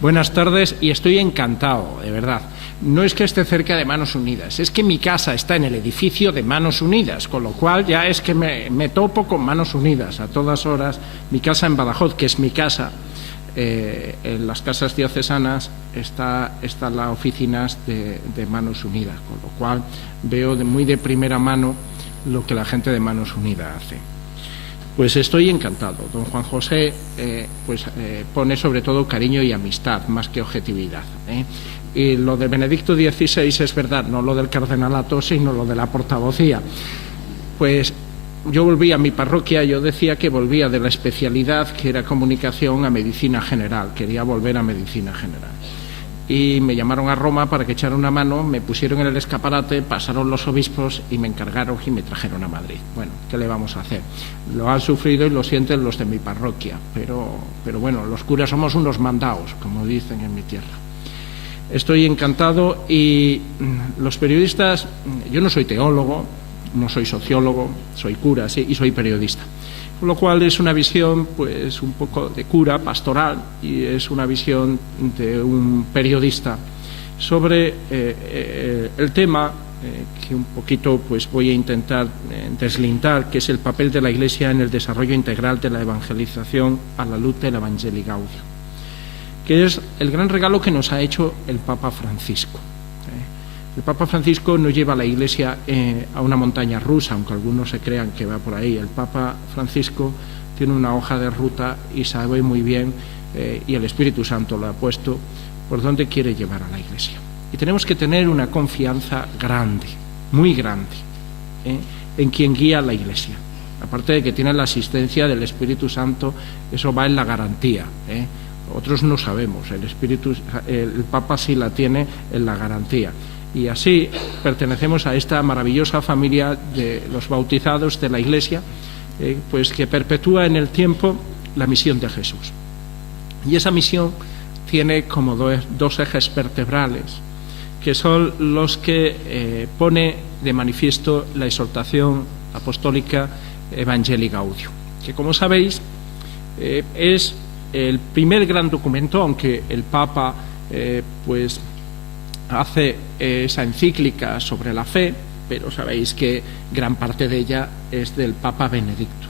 Buenas tardes y estoy encantado, de verdad. No es que esté cerca de Manos Unidas, es que mi casa está en el edificio de Manos Unidas, con lo cual ya es que me topo con Manos Unidas a todas horas. Mi casa en Badajoz, que es mi casa, en las casas diocesanas están las oficinas de Manos Unidas, con lo cual veo muy de primera mano lo que la gente de Manos Unidas hace. Pues estoy encantado. Don Juan José pone sobre todo cariño y amistad, más que objetividad. Y lo de Benedicto XVI es verdad, no lo del cardenalato, sino lo de la portavocía. Pues yo volví a mi parroquia, yo decía que volvía de la especialidad que era comunicación a medicina general, quería volver a medicina general. Y me llamaron a Roma para que echara una mano, me pusieron en el escaparate, pasaron los obispos y me encargaron y me trajeron a Madrid. Bueno, ¿qué le vamos a hacer? Lo han sufrido y lo sienten los de mi parroquia, pero bueno, los curas somos unos mandaos, como dicen en mi tierra. Estoy encantado y los periodistas, yo no soy teólogo, no soy sociólogo, soy cura, sí, y soy periodista. Con lo cual es una visión pues un poco de cura, pastoral, y es una visión de un periodista sobre el tema que un poquito pues voy a intentar deslindar, que es el papel de la Iglesia en el desarrollo integral de la evangelización a la luz del Evangelii Gaudium, que es el gran regalo que nos ha hecho el Papa Francisco. El Papa Francisco no lleva a la Iglesia a una montaña rusa, aunque algunos se crean que va por ahí. El Papa Francisco tiene una hoja de ruta y sabe muy bien, y el Espíritu Santo lo ha puesto, por dónde quiere llevar a la Iglesia. Y tenemos que tener una confianza grande, muy grande, en quien guía a la Iglesia. Aparte de que tiene la asistencia del Espíritu Santo, eso va en la garantía. Otros no sabemos, el Papa sí la tiene en la garantía. Y así pertenecemos a esta maravillosa familia de los bautizados de la Iglesia, pues que perpetúa en el tiempo la misión de Jesús. Y esa misión tiene como dos ejes vertebrales, que son los que pone de manifiesto la exhortación apostólica Evangelii Gaudium, que como sabéis es el primer gran documento, aunque el Papa pues hace esa encíclica sobre la fe, pero sabéis que gran parte de ella es del Papa Benedicto,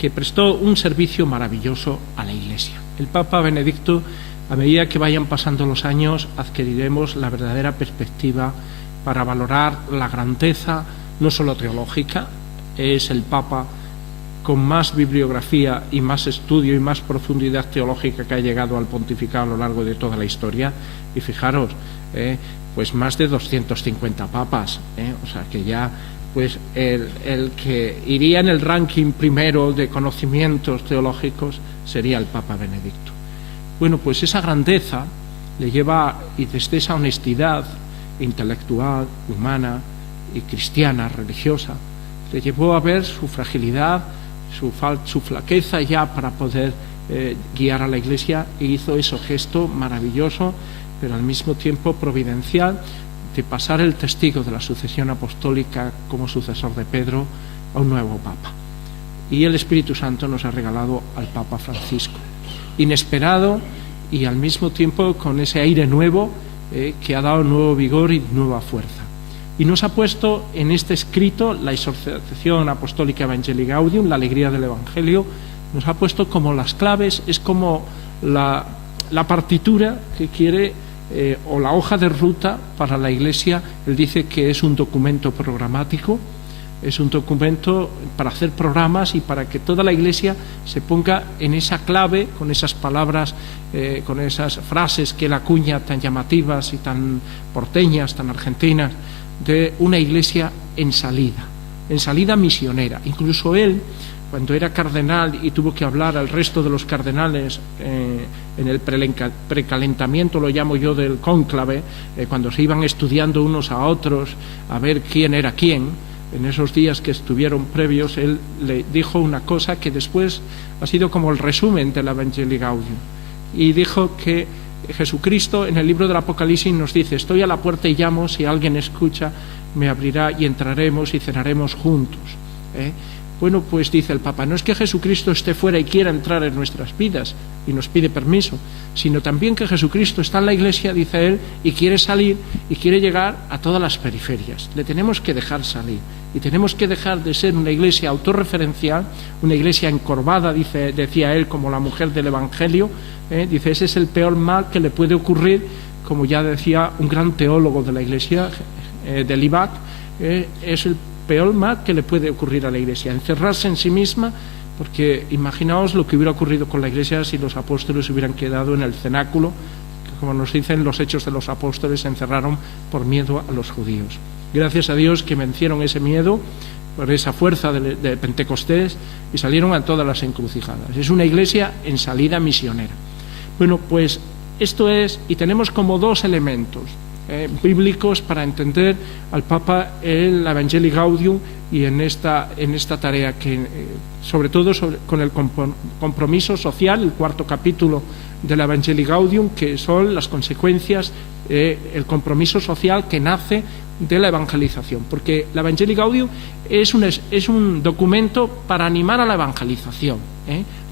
que prestó un servicio maravilloso a la Iglesia. El Papa Benedicto, a medida que vayan pasando los años, adquiriremos la verdadera perspectiva para valorar la grandeza, no solo teológica, es el Papa con más bibliografía y más estudio y más profundidad teológica que ha llegado al pontificado a lo largo de toda la historia. Y fijaros, pues más de 250 papas, o sea que ya pues el que iría en el ranking primero de conocimientos teológicos sería el Papa Benedicto. Bueno, pues esa grandeza le lleva, y desde esa honestidad intelectual, humana y cristiana, religiosa, le llevó a ver su fragilidad, su flaqueza ya para poder guiar a la Iglesia, e hizo ese gesto maravilloso, pero al mismo tiempo providencial, de pasar el testigo de la sucesión apostólica como sucesor de Pedro a un nuevo Papa. Y el Espíritu Santo nos ha regalado al Papa Francisco, inesperado y al mismo tiempo con ese aire nuevo que ha dado nuevo vigor y nueva fuerza. Y nos ha puesto en este escrito, la exhortación apostólica Evangelii Gaudium, la alegría del Evangelio, nos ha puesto como las claves, es como la partitura que quiere, o la hoja de ruta para la Iglesia. Él dice que es un documento programático, es un documento para hacer programas y para que toda la Iglesia se ponga en esa clave, con esas palabras, con esas frases que él acuña tan llamativas y tan porteñas, tan argentinas, de una Iglesia en salida misionera. Incluso él, cuando era cardenal y tuvo que hablar al resto de los cardenales en el precalentamiento, lo llamo yo, del cónclave, cuando se iban estudiando unos a otros a ver quién era quién, en esos días que estuvieron previos, él le dijo una cosa que después ha sido como el resumen del Evangelii Gaudium, y dijo que Jesucristo en el libro del Apocalipsis nos dice: estoy a la puerta y llamo, si alguien escucha me abrirá y entraremos y cenaremos juntos. Bueno, pues dice el Papa, no es que Jesucristo esté fuera y quiera entrar en nuestras vidas y nos pide permiso, sino también que Jesucristo está en la Iglesia, dice él, y quiere salir y quiere llegar a todas las periferias. Le tenemos que dejar salir y tenemos que dejar de ser una Iglesia autorreferencial, una Iglesia encorvada, decía él, como la mujer del Evangelio. Dice, ese es el peor mal que le puede ocurrir, como ya decía un gran teólogo de la Iglesia, de Libac, es el peor mal que le puede ocurrir a la Iglesia, encerrarse en sí misma, porque imaginaos lo que hubiera ocurrido con la Iglesia si los apóstoles hubieran quedado en el cenáculo, que como nos dicen los Hechos de los Apóstoles, se encerraron por miedo a los judíos. Gracias a Dios que vencieron ese miedo por esa fuerza de Pentecostés y salieron a todas las encrucijadas. Es una Iglesia en salida misionera. Bueno, pues esto es, y tenemos como dos elementos bíblicos para entender al Papa en la Evangelii Gaudium y en esta tarea que sobre todo con el compromiso social, el cuarto capítulo de la Evangelii Gaudium, que son las consecuencias del compromiso social que nace de la evangelización, porque la Evangelii Gaudium es un documento para animar a la evangelización,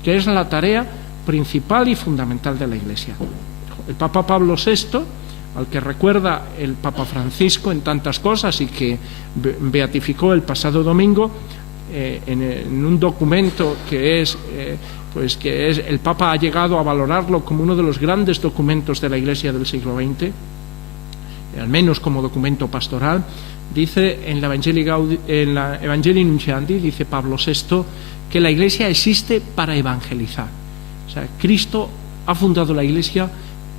que es la tarea principal y fundamental de la Iglesia. El Papa Pablo VI, al que recuerda el Papa Francisco en tantas cosas y que beatificó el pasado domingo, en un documento que es el Papa ha llegado a valorarlo como uno de los grandes documentos de la Iglesia del siglo XX, al menos como documento pastoral. Dice en la Evangelii Nunciandi, dice Pablo VI, que la Iglesia existe para evangelizar. O sea, Cristo ha fundado la Iglesia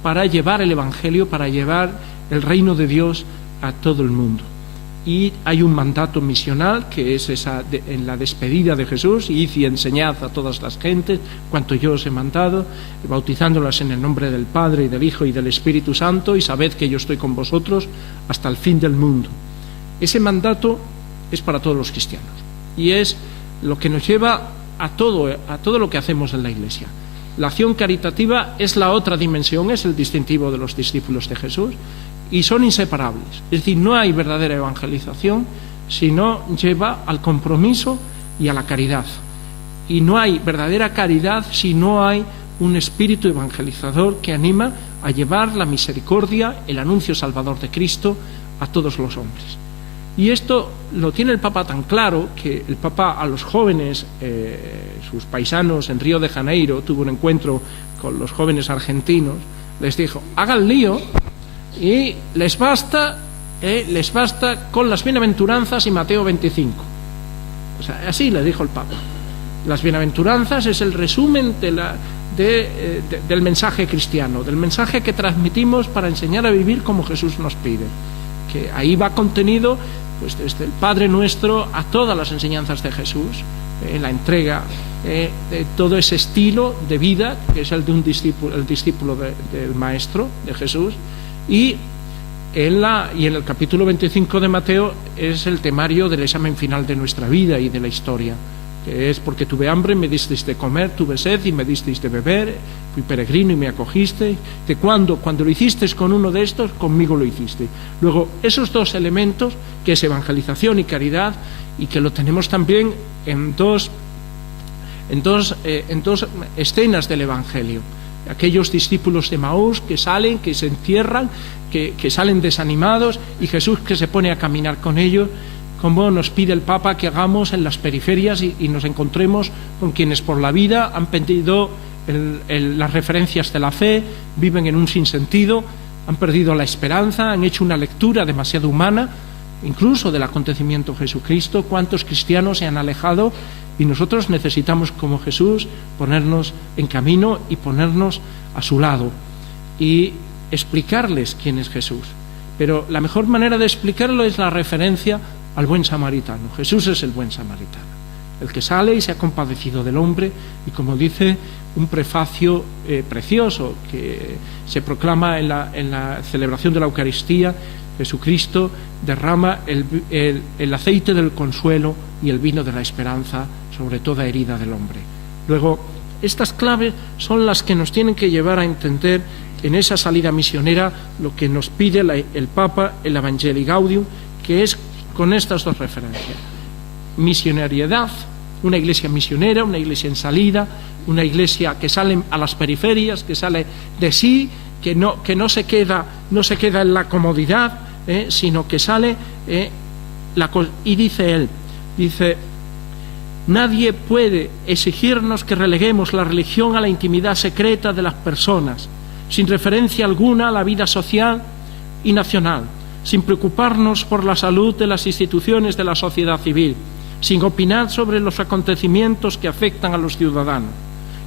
para llevar el Evangelio, para llevar el reino de Dios a todo el mundo. Y hay un mandato misional que es en la despedida de Jesús: id y enseñad a todas las gentes cuanto yo os he mandado, bautizándolas en el nombre del Padre y del Hijo y del Espíritu Santo, y sabed que yo estoy con vosotros hasta el fin del mundo. Ese mandato es para todos los cristianos y es lo que nos lleva a todo lo que hacemos en la Iglesia. La acción caritativa es la otra dimensión, es el distintivo de los discípulos de Jesús, y son inseparables. Es decir, no hay verdadera evangelización si no lleva al compromiso y a la caridad. Y no hay verdadera caridad si no hay un espíritu evangelizador que anima a llevar la misericordia, el anuncio salvador de Cristo a todos los hombres. Y esto lo tiene el Papa tan claro que el Papa a los jóvenes, sus paisanos en Río de Janeiro, tuvo un encuentro con los jóvenes argentinos, les dijo: hagan lío y les basta con las bienaventuranzas y Mateo 25. O sea, así le dijo el Papa. Las bienaventuranzas es el resumen del mensaje cristiano, del mensaje que transmitimos para enseñar a vivir como Jesús nos pide. Que ahí va contenido, pues, desde el Padre Nuestro a todas las enseñanzas de Jesús, la entrega de todo ese estilo de vida que es el de un discípulo, el discípulo del Maestro, de Jesús. Y en el capítulo 25 de Mateo es el temario del examen final de nuestra vida y de la historia, que es: porque tuve hambre, me disteis de comer, tuve sed y me disteis de beber, fui peregrino y me acogisteis. De cuando lo hicisteis con uno de estos, conmigo lo hicisteis. Luego, esos dos elementos, que es evangelización y caridad, y que lo tenemos también en dos escenas del Evangelio. Aquellos discípulos de Maús que salen, que se encierran, que salen desanimados, y Jesús que se pone a caminar con ellos, como nos pide el Papa que hagamos en las periferias y nos encontremos con quienes por la vida han perdido las referencias de la fe, viven en un sinsentido, han perdido la esperanza, han hecho una lectura demasiado humana, incluso del acontecimiento Jesucristo. ¿Cuántos cristianos se han alejado? Y nosotros necesitamos, como Jesús, ponernos en camino y ponernos a su lado y explicarles quién es Jesús. Pero la mejor manera de explicarlo es la referencia al buen samaritano. Jesús es el buen samaritano, el que sale y se ha compadecido del hombre, y como dice un prefacio precioso que se proclama en la celebración de la Eucaristía, Jesucristo derrama el aceite del consuelo y el vino de la esperanza sobre toda herida del hombre. Luego, estas claves son las que nos tienen que llevar a entender en esa salida misionera lo que nos pide el Papa en la Evangelii Gaudium, que es con estas dos referencias: misionariedad una iglesia misionera, una iglesia en salida, una iglesia que sale a las periferias, que sale de sí, que no se queda en la comodidad, sino que sale y dice él, nadie puede exigirnos que releguemos la religión a la intimidad secreta de las personas, sin referencia alguna a la vida social y nacional, sin preocuparnos por la salud de las instituciones de la sociedad civil, sin opinar sobre los acontecimientos que afectan a los ciudadanos.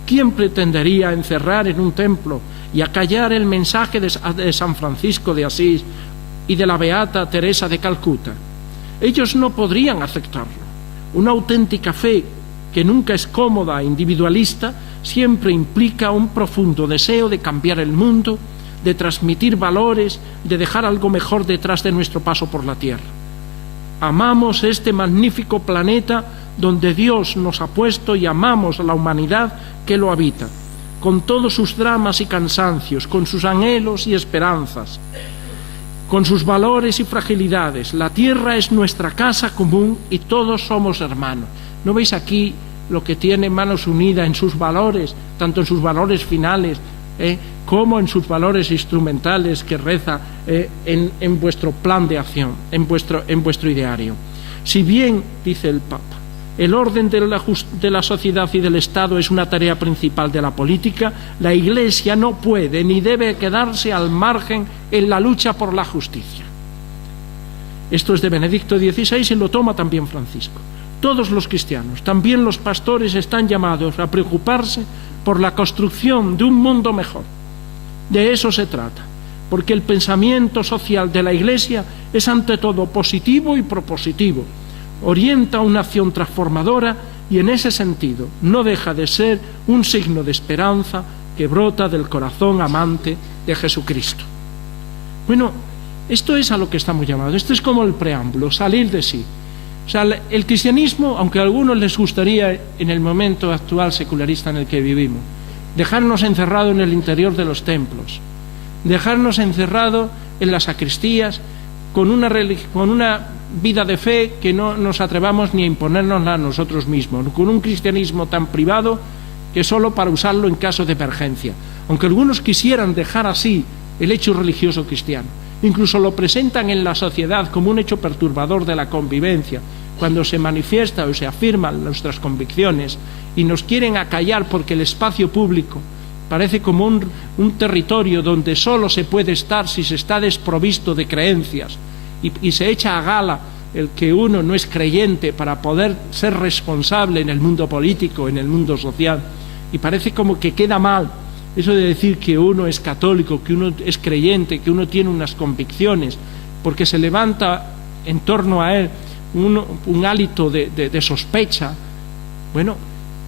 ¿Quién pretendería encerrar en un templo y acallar el mensaje de San Francisco de Asís y de la beata Teresa de Calcuta? Ellos no podrían aceptarlo. Una auténtica fe que nunca es cómoda e individualista siempre implica un profundo deseo de cambiar el mundo, de transmitir valores, de dejar algo mejor detrás de nuestro paso por la tierra. Amamos este magnífico planeta donde Dios nos ha puesto y amamos a la humanidad que lo habita, con todos sus dramas y cansancios, con sus anhelos y esperanzas, con sus valores y fragilidades. La tierra es nuestra casa común y todos somos hermanos. ¿No veis aquí lo que tiene Manos Unidas en sus valores, tanto en sus valores finales como en sus valores instrumentales que reza en vuestro plan de acción, en vuestro ideario? Si bien, dice el Papa, el orden de la sociedad y del Estado es una tarea principal de la política, la Iglesia no puede ni debe quedarse al margen en la lucha por la justicia. Esto es de Benedicto XVI y lo toma también Francisco. Todos los cristianos, también los pastores, están llamados a preocuparse por la construcción de un mundo mejor. De eso se trata, porque el pensamiento social de la Iglesia es ante todo positivo y propositivo, orienta una acción transformadora y en ese sentido no deja de ser un signo de esperanza que brota del corazón amante de Jesucristo. Bueno, esto es a lo que estamos llamados, esto es como el preámbulo, salir de sí. O sea, el cristianismo, aunque a algunos les gustaría en el momento actual secularista en el que vivimos, dejarnos encerrados en el interior de los templos, dejarnos encerrados en las sacristías, con una vida de fe que no nos atrevamos ni a imponérnosla a nosotros mismos, con un cristianismo tan privado que solo para usarlo en caso de emergencia. Aunque algunos quisieran dejar así el hecho religioso cristiano, incluso lo presentan en la sociedad como un hecho perturbador de la convivencia, cuando se manifiesta o se afirman nuestras convicciones y nos quieren acallar porque el espacio público parece como un territorio donde solo se puede estar si se está desprovisto de creencias y se echa a gala el que uno no es creyente para poder ser responsable en el mundo político, en el mundo social, y parece como que queda mal eso de decir que uno es católico, que uno es creyente, que uno tiene unas convicciones, porque se levanta en torno a él un hálito de sospecha. Bueno,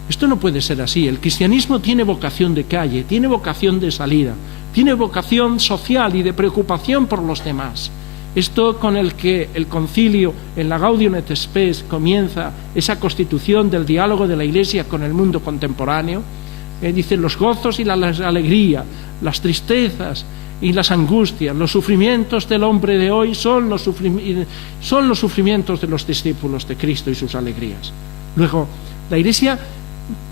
esto no puede ser así. El cristianismo tiene vocación de calle, tiene vocación de salida, tiene vocación social y de preocupación por los demás. Esto con el que el concilio en la Gaudium et Spes comienza esa constitución del diálogo de la Iglesia con el mundo contemporáneo. Dice los gozos y las alegrías, las tristezas y las angustias, los sufrimientos del hombre de hoy son los sufrimientos de los discípulos de Cristo y sus alegrías. Luego, la Iglesia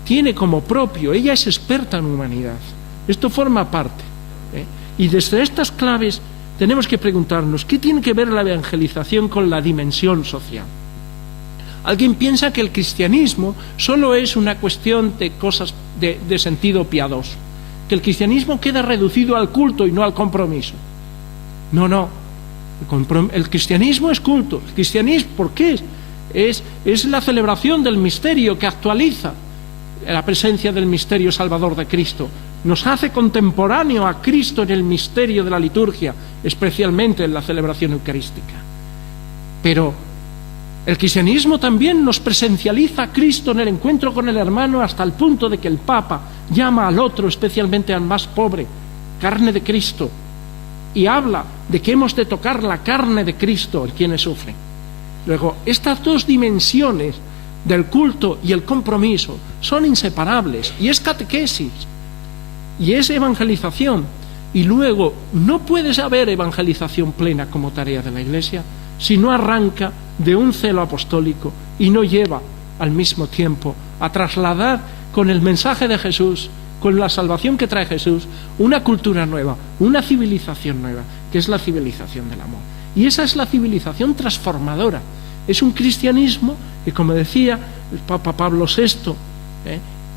tiene como propio, ella es experta en humanidad. Esto forma parte. Y desde estas claves tenemos que preguntarnos, ¿qué tiene que ver la evangelización con la dimensión social? Alguien piensa que el cristianismo solo es una cuestión de cosas de sentido piadoso, que el cristianismo queda reducido al culto y no al compromiso. No. El cristianismo es culto. El cristianismo, ¿por qué? Es la celebración del misterio que actualiza la presencia del misterio salvador de Cristo. Nos hace contemporáneo a Cristo en el misterio de la liturgia, especialmente en la celebración eucarística. Pero el cristianismo también nos presencializa a Cristo en el encuentro con el hermano, hasta el punto de que el Papa llama al otro, especialmente al más pobre, carne de Cristo, y habla de que hemos de tocar la carne de Cristo en quienes sufren. Luego, estas dos dimensiones del culto y el compromiso son inseparables, y es catequesis, y es evangelización. Y luego, no puede haber evangelización plena como tarea de la Iglesia si no arranca de un celo apostólico y no lleva al mismo tiempo a trasladar con el mensaje de Jesús, con la salvación que trae Jesús, una cultura nueva, una civilización nueva, que es la civilización del amor. Y esa es la civilización transformadora. Es un cristianismo que, como decía el Papa Pablo VI,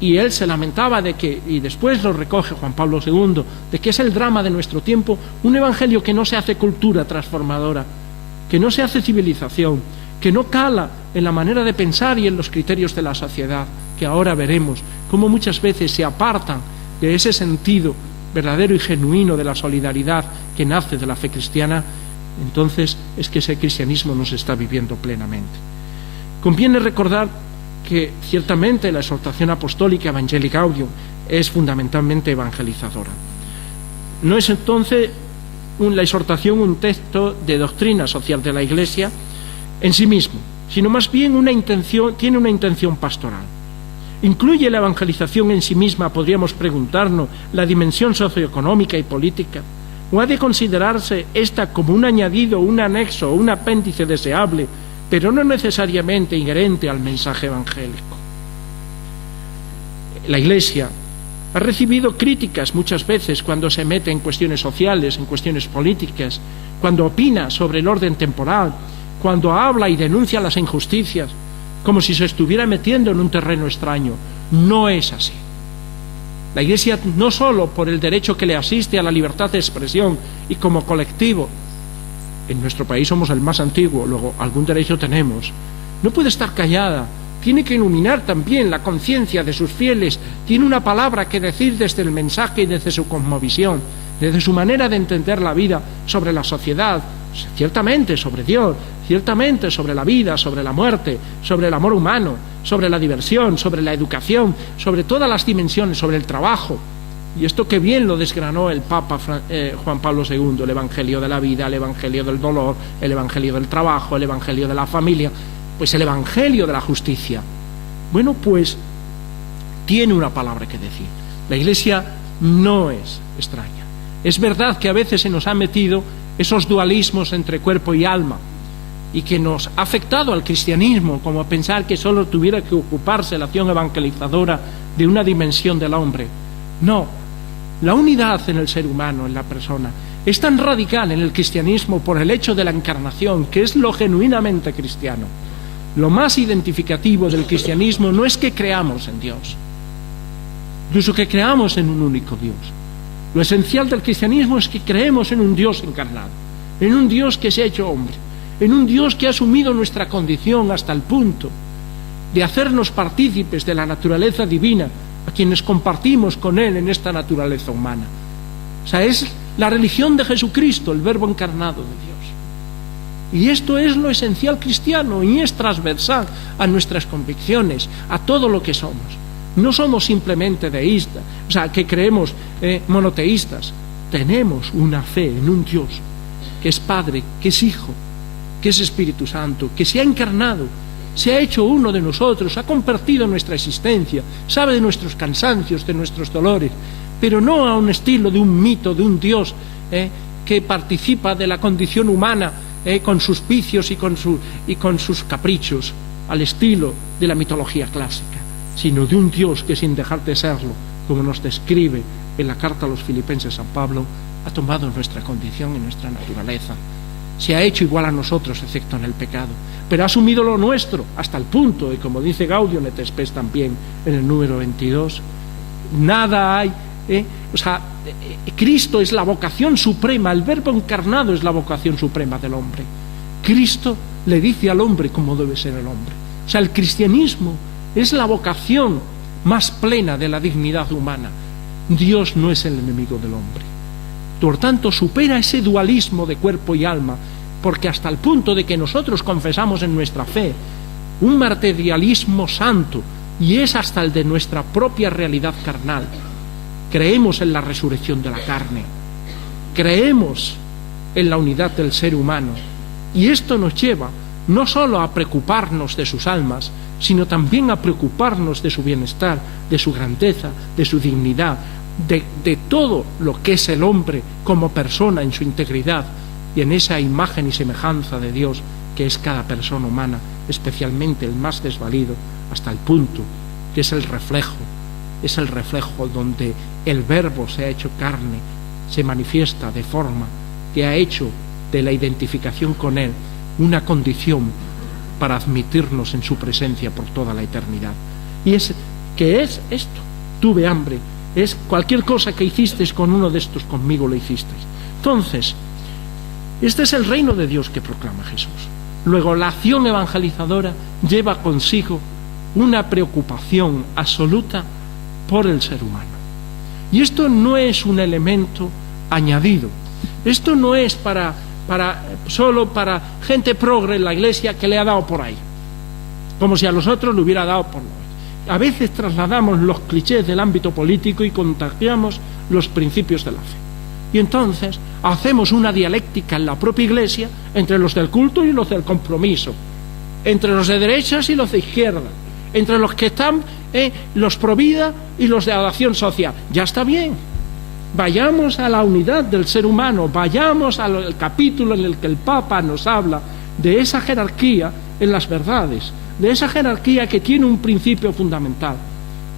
y él se lamentaba de que, y después lo recoge Juan Pablo II, de que es el drama de nuestro tiempo, un evangelio que no se hace cultura transformadora, que no se hace civilización, que no cala en la manera de pensar y en los criterios de la sociedad, que ahora veremos cómo muchas veces se apartan de ese sentido verdadero y genuino de la solidaridad que nace de la fe cristiana. Entonces es que ese cristianismo no se está viviendo plenamente. Conviene recordar que ciertamente la exhortación apostólica Evangelii Gaudium es fundamentalmente evangelizadora. No es entonces la exhortación un texto de doctrina social de la Iglesia en sí mismo, sino más bien tiene una intención pastoral. ¿Incluye la evangelización en sí misma, podríamos preguntarnos, la dimensión socioeconómica y política? ¿O ha de considerarse esta como un añadido, un anexo o un apéndice deseable, pero no necesariamente inherente al mensaje evangélico? La Iglesia ha recibido críticas muchas veces cuando se mete en cuestiones sociales, en cuestiones políticas, cuando opina sobre el orden temporal, cuando habla y denuncia las injusticias, como si se estuviera metiendo en un terreno extraño. No es así. La Iglesia, no solo por el derecho que le asiste a la libertad de expresión y como colectivo, en nuestro país somos el más antiguo, luego algún derecho tenemos, no puede estar callada, tiene que iluminar también la conciencia de sus fieles, tiene una palabra que decir desde el mensaje y desde su cosmovisión, desde su manera de entender la vida sobre la sociedad, ciertamente sobre Dios, ciertamente sobre la vida, sobre la muerte, sobre el amor humano, sobre la diversión, sobre la educación, sobre todas las dimensiones, sobre el trabajo. Y esto que bien lo desgranó el Papa Juan Pablo II, el Evangelio de la vida, el Evangelio del dolor, el Evangelio del trabajo, el Evangelio de la familia, pues el Evangelio de la justicia. Bueno, pues tiene una palabra que decir. La Iglesia no es extraña. Es verdad que a veces se nos han metido esos dualismos entre cuerpo y alma, y que nos ha afectado al cristianismo, como pensar que solo tuviera que ocuparse la acción evangelizadora de una dimensión del hombre. No, la unidad en el ser humano, en la persona, es tan radical en el cristianismo por el hecho de la encarnación, que es lo genuinamente cristiano. Lo más identificativo del cristianismo no es que creamos en Dios, incluso que creamos en un único Dios. Lo esencial del cristianismo es que creemos en un Dios encarnado, en un Dios que se ha hecho hombre, en un Dios que ha asumido nuestra condición hasta el punto de hacernos partícipes de la naturaleza divina, a quienes compartimos con Él en esta naturaleza humana. O sea, es la religión de Jesucristo, el Verbo encarnado de Dios. Y esto es lo esencial cristiano y es transversal a nuestras convicciones, a todo lo que somos. No somos simplemente deístas, o sea, que creemos monoteístas. Tenemos una fe en un Dios que es Padre, que es Hijo, que es Espíritu Santo, que se ha encarnado, se ha hecho uno de nosotros, ha compartido nuestra existencia, sabe de nuestros cansancios, de nuestros dolores, pero no a un estilo de un mito, de un Dios que participa de la condición humana con sus vicios y con sus caprichos, al estilo de la mitología clásica, sino de un Dios que, sin dejar de serlo, como nos describe en la carta a los Filipenses San Pablo, ha tomado nuestra condición y nuestra naturaleza. Se ha hecho igual a nosotros, excepto en el pecado, pero ha asumido lo nuestro hasta el punto, y como dice Gaudium et Spes también en el número 22, nada hay, Cristo es la vocación suprema, el Verbo encarnado es la vocación suprema del hombre. Cristo le dice al hombre cómo debe ser el hombre. O sea, el cristianismo es la vocación más plena de la dignidad humana. Dios no es el enemigo del hombre. Por tanto, supera ese dualismo de cuerpo y alma, porque hasta el punto de que nosotros confesamos en nuestra fe un materialismo santo, y es hasta el de nuestra propia realidad carnal. Creemos en la resurrección de la carne, creemos en la unidad del ser humano, y esto nos lleva no solo a preocuparnos de sus almas, sino también a preocuparnos de su bienestar, de su grandeza, de su dignidad, de todo lo que es el hombre como persona en su integridad y en esa imagen y semejanza de Dios que es cada persona humana, especialmente el más desvalido, hasta el punto que es el reflejo donde el Verbo se ha hecho carne, se manifiesta de forma que ha hecho de la identificación con Él una condición para admitirnos en su presencia por toda la eternidad. Y ¿qué es esto? Tuve hambre. Es cualquier cosa que hicisteis con uno de estos, conmigo lo hicisteis. Entonces, este es el reino de Dios que proclama Jesús. Luego, la acción evangelizadora lleva consigo una preocupación absoluta por el ser humano. Y esto no es un elemento añadido. Esto no es solo para gente progre en la Iglesia que le ha dado por ahí, como si a los otros le hubiera dado por lo. A veces trasladamos los clichés del ámbito político y contagiamos los principios de la fe. Y entonces hacemos una dialéctica en la propia Iglesia entre los del culto y los del compromiso, entre los de derechas y los de izquierda, entre los que están los pro vida y los de acción social. Ya está bien. Vayamos a la unidad del ser humano, vayamos al capítulo en el que el Papa nos habla de esa jerarquía en las verdades, de esa jerarquía que tiene un principio fundamental,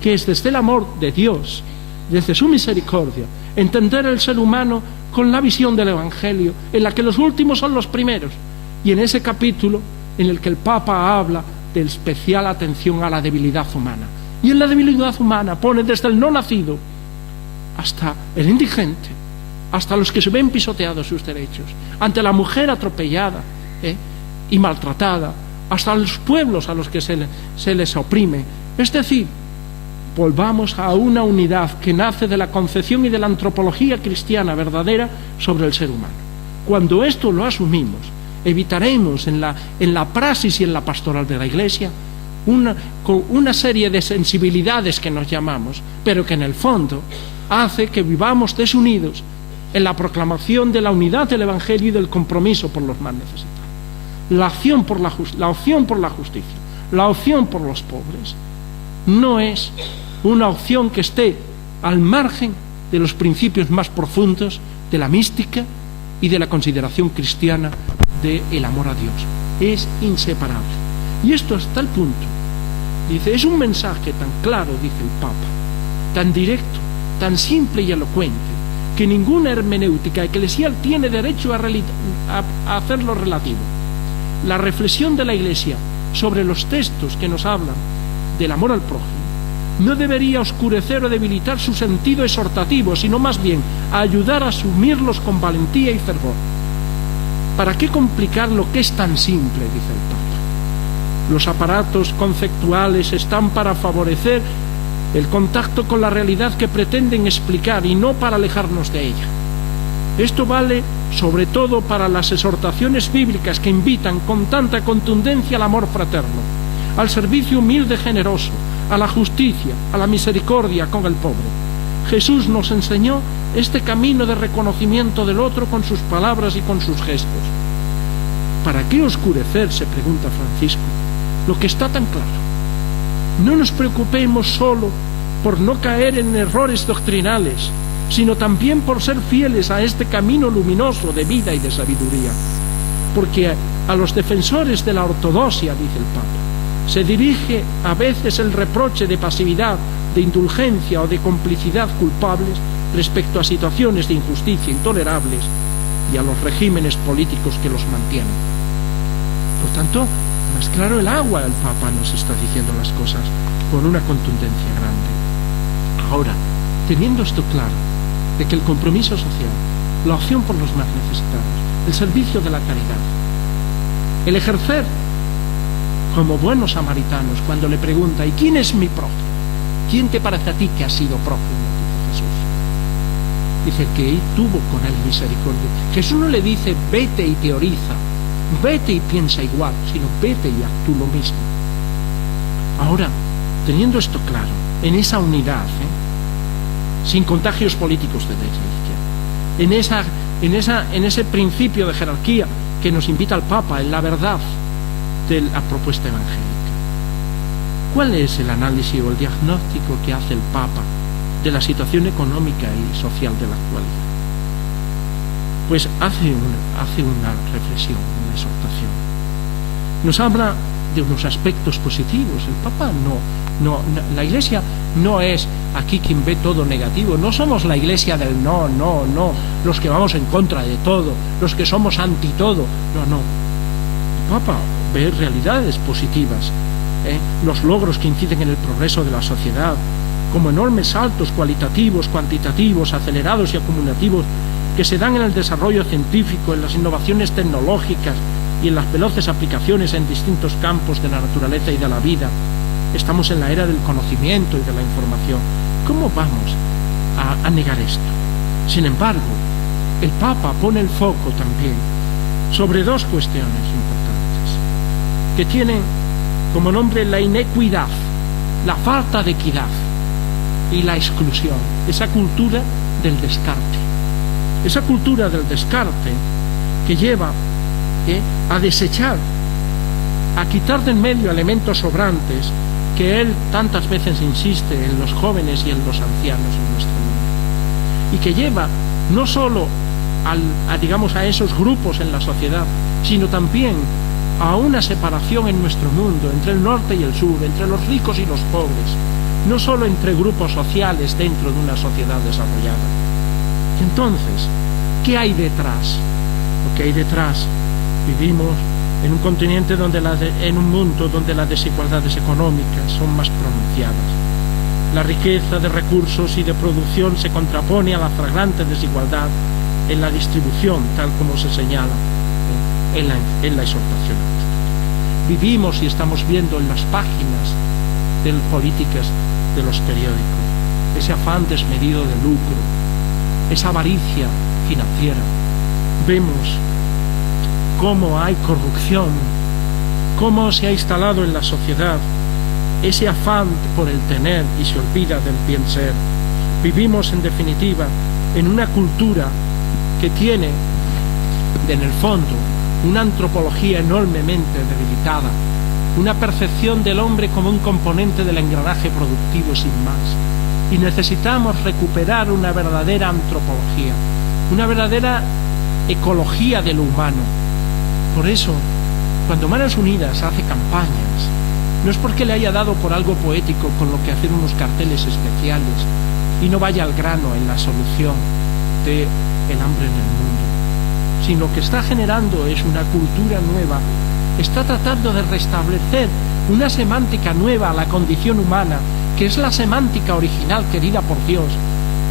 que es desde el amor de Dios, desde su misericordia, entender el ser humano con la visión del Evangelio, en la que los últimos son los primeros. Y en ese capítulo en el que el Papa habla de especial atención a la debilidad humana. Y en la debilidad humana pone desde el no nacido hasta el indigente, hasta los que se ven pisoteados sus derechos, ante la mujer atropellada y maltratada, hasta los pueblos a los que se les oprime. Es decir, volvamos a una unidad que nace de la concepción y de la antropología cristiana verdadera sobre el ser humano. Cuando esto lo asumimos, evitaremos en la praxis y en la pastoral de la Iglesia una serie de sensibilidades que nos llamamos, pero que en el fondo hace que vivamos desunidos en la proclamación de la unidad del Evangelio y del compromiso por los más necesitados. La opción por la justicia, la opción por los pobres, no es una opción que esté al margen de los principios más profundos de la mística y de la consideración cristiana del amor a Dios. Es inseparable. Y esto hasta el punto, dice, es un mensaje tan claro, dice el Papa, tan directo, tan simple y elocuente, que ninguna hermenéutica eclesial tiene derecho a hacerlo relativo. La reflexión de la Iglesia sobre los textos que nos hablan del amor al prójimo no debería oscurecer o debilitar su sentido exhortativo, sino más bien ayudar a asumirlos con valentía y fervor. ¿Para qué complicar lo que es tan simple?, dice el Papa. Los aparatos conceptuales están para favorecer el contacto con la realidad que pretenden explicar y no para alejarnos de ella. Esto vale sobre todo para las exhortaciones bíblicas que invitan con tanta contundencia al amor fraterno, al servicio humilde generoso, a la justicia, a la misericordia con el pobre. Jesús nos enseñó este camino de reconocimiento del otro con sus palabras y con sus gestos. ¿Para qué oscurecer?, se pregunta Francisco, lo que está tan claro. No nos preocupemos solo por no caer en errores doctrinales, sino también por ser fieles a este camino luminoso de vida y de sabiduría. Porque a los defensores de la ortodoxia, dice el Papa, se dirige a veces el reproche de pasividad, de indulgencia o de complicidad culpables respecto a situaciones de injusticia intolerables y a los regímenes políticos que los mantienen. Por tanto, más claro el agua, el Papa nos está diciendo las cosas con una contundencia grande. Ahora, teniendo esto claro, de que el compromiso social, la opción por los más necesitados, el servicio de la caridad, el ejercer como buenos samaritanos cuando le pregunta, ¿y quién es mi prójimo? ¿Quién te parece a ti que ha sido prójimo? Dice Jesús. Dice que él tuvo con él misericordia. Jesús no le dice, vete y teoriza, vete y piensa igual, sino vete y haz tú lo mismo. Ahora, teniendo esto claro, en esa unidad, sin contagios políticos de derecha e izquierda, en ese principio de jerarquía que nos invita el Papa, en la verdad de la propuesta evangélica. ¿Cuál es el análisis o el diagnóstico que hace el Papa de la situación económica y social de la actualidad? Pues hace una reflexión, una exhortación. Nos habla de unos aspectos positivos. El Papa no, la Iglesia no es aquí quien ve todo negativo. No somos la Iglesia del no, los que vamos en contra de todo, los que somos anti todo. No. El Papa ve realidades positivas, los logros que inciden en el progreso de la sociedad, como enormes saltos cualitativos, cuantitativos, acelerados y acumulativos que se dan en el desarrollo científico, en las innovaciones tecnológicas y en las veloces aplicaciones en distintos campos de la naturaleza y de la vida. Estamos en la era del conocimiento y de la información. ¿Cómo vamos a negar esto? Sin embargo, el Papa pone el foco también sobre dos cuestiones importantes que tienen como nombre la inequidad, la falta de equidad y la exclusión, esa cultura del descarte. Esa cultura del descarte que lleva a desechar, a quitar de en medio elementos sobrantes que él tantas veces insiste en los jóvenes y en los ancianos en nuestro mundo. Y que lleva no solo a esos grupos en la sociedad, sino también a una separación en nuestro mundo entre el norte y el sur, entre los ricos y los pobres, no solo entre grupos sociales dentro de una sociedad desarrollada. Entonces, ¿qué hay detrás? Lo que hay detrás, vivimos en un continente en un mundo donde las desigualdades económicas son más pronunciadas. La riqueza de recursos y de producción se contrapone a la flagrante desigualdad en la distribución, tal como se señala en la exhortación apostólica. Vivimos y estamos viendo en las páginas de políticas de los periódicos ese afán desmedido de lucro, esa avaricia financiera. Vemos cómo hay corrupción, cómo se ha instalado en la sociedad ese afán por el tener y se olvida del bien ser. Vivimos, en definitiva, en una cultura que tiene, en el fondo, una antropología enormemente debilitada, una percepción del hombre como un componente del engranaje productivo sin más. Y necesitamos recuperar una verdadera antropología, una verdadera ecología de lo humano. Por eso, cuando Manos Unidas hace campañas, no es porque le haya dado por algo poético con lo que hacer unos carteles especiales y no vaya al grano en la solución del hambre en el mundo, sino que está generando es una cultura nueva, está tratando de restablecer una semántica nueva a la condición humana, que es la semántica original querida por Dios,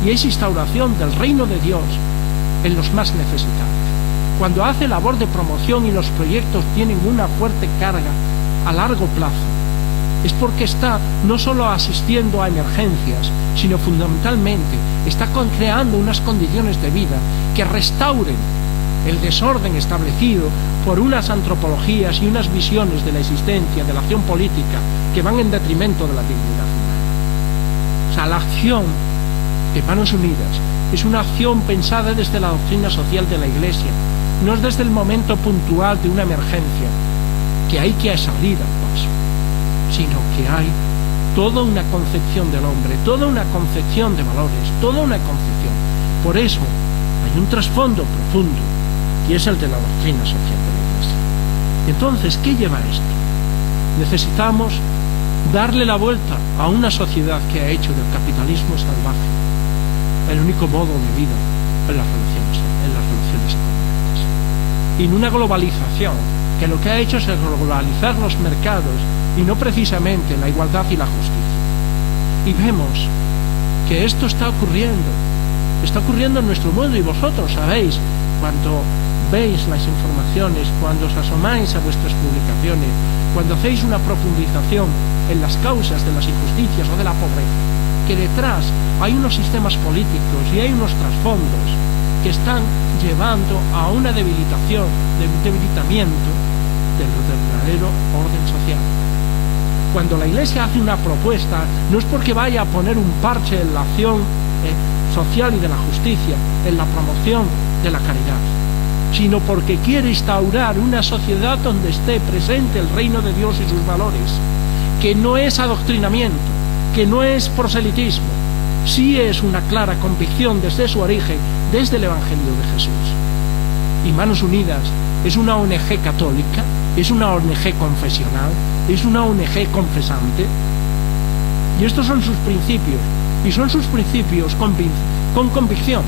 y es instauración del reino de Dios en los más necesitados. Cuando hace labor de promoción y los proyectos tienen una fuerte carga a largo plazo, es porque está no solo asistiendo a emergencias, sino fundamentalmente está creando unas condiciones de vida que restauren el desorden establecido por unas antropologías y unas visiones de la existencia, de la acción política, que van en detrimento de la dignidad humana. O sea, la acción de Manos Unidas es una acción pensada desde la doctrina social de la Iglesia, no es desde el momento puntual de una emergencia, que hay que salir al paso, sino que hay toda una concepción del hombre, toda una concepción de valores, toda una concepción. Por eso hay un trasfondo profundo, y es el de la doctrina social de la Iglesia. Entonces, ¿qué lleva esto? Necesitamos darle la vuelta a una sociedad que ha hecho del capitalismo salvaje el único modo de vida en las relaciones económicas. Y en una globalización que lo que ha hecho es globalizar los mercados y no precisamente la igualdad y la justicia. Y vemos que esto está ocurriendo en nuestro mundo, y vosotros sabéis, cuando veis las informaciones, cuando os asomáis a vuestras publicaciones, cuando hacéis una profundización en las causas de las injusticias o de la pobreza, que detrás hay unos sistemas políticos y hay unos trasfondos que están llevando a una debilitamiento del verdadero orden social. Cuando la Iglesia hace una propuesta, no es porque vaya a poner un parche en la acción social y de la justicia, en la promoción de la caridad, sino porque quiere instaurar una sociedad donde esté presente el reino de Dios y sus valores, que no es adoctrinamiento, que no es proselitismo, sí es una clara convicción desde su origen, desde el Evangelio de Jesús. Y Manos Unidas es una ONG católica, es una ONG confesional, es una ONG confesante. Y estos son sus principios, y son sus principios con convicción.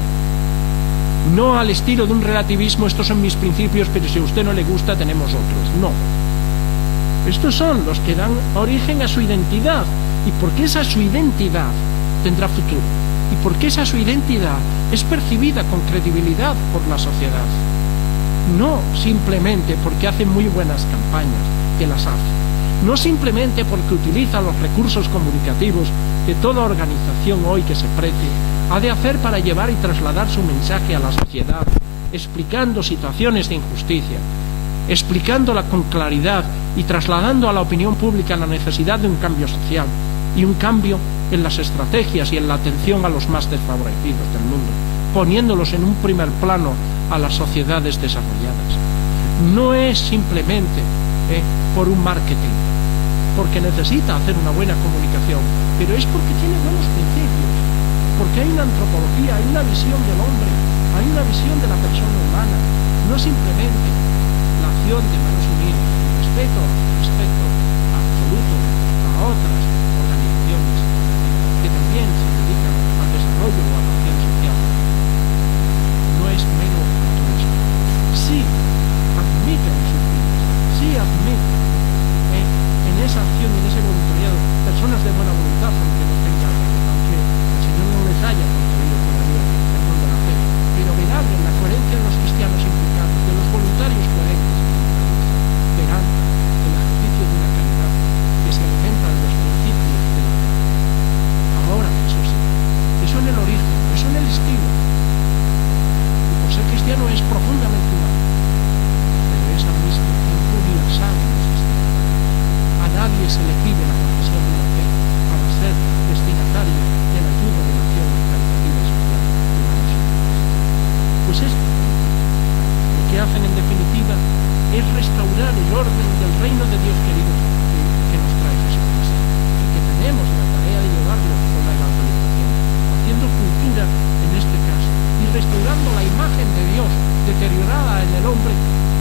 No al estilo de un relativismo, estos son mis principios, pero si a usted no le gusta tenemos otros. No. Estos son los que dan origen a su identidad. Y porque esa su identidad tendrá futuro. Y porque esa su identidad es percibida con credibilidad por la sociedad. No simplemente porque hace muy buenas campañas, que las hace. No simplemente porque utiliza los recursos comunicativos que toda organización hoy que se precie ha de hacer para llevar y trasladar su mensaje a la sociedad, explicando situaciones de injusticia, explicándola con claridad y trasladando a la opinión pública la necesidad de un cambio social y un cambio en las estrategias y en la atención a los más desfavorecidos del mundo, poniéndolos en un primer plano a las sociedades desarrolladas. No es simplemente por un marketing, porque necesita hacer una buena comunicación, pero es porque tiene buenos principios, porque hay una antropología, hay una visión del hombre, hay una visión de la persona humana, no simplemente la acción de Manos Unidas, respeto absoluto a otras organizaciones que también se dedican al desarrollo o a la acción social. No es mero altruismo. Sí admiten sus vidas, sí admiten en esa acción y en ese voluntariado personas de buena voluntad, aunque el Señor no les haya concedido todavía el don de la fe, pero verán en la coherencia de los cristianos implicados, de los voluntarios coherentes, verán el ejercicio de una caridad que se alimenta de los principios de la fe. Ahora, eso en el origen, eso en el estilo. Y por ser cristiano es profundamente humano, pero es al mismo tiempo universal en el sistema. A nadie se le pide la confesión de la fe para ser destinatario de la ayuda de la acción caritativa y social de Manos Unidas. Pues esto, lo que hacen en definitiva es restaurar el orden del reino de Dios querido que nos trae Jesucristo, y que tenemos la tarea de llevarlo con la evangelización, haciendo cultura en este caso, y restaurando la imagen de Dios deteriorada en el hombre,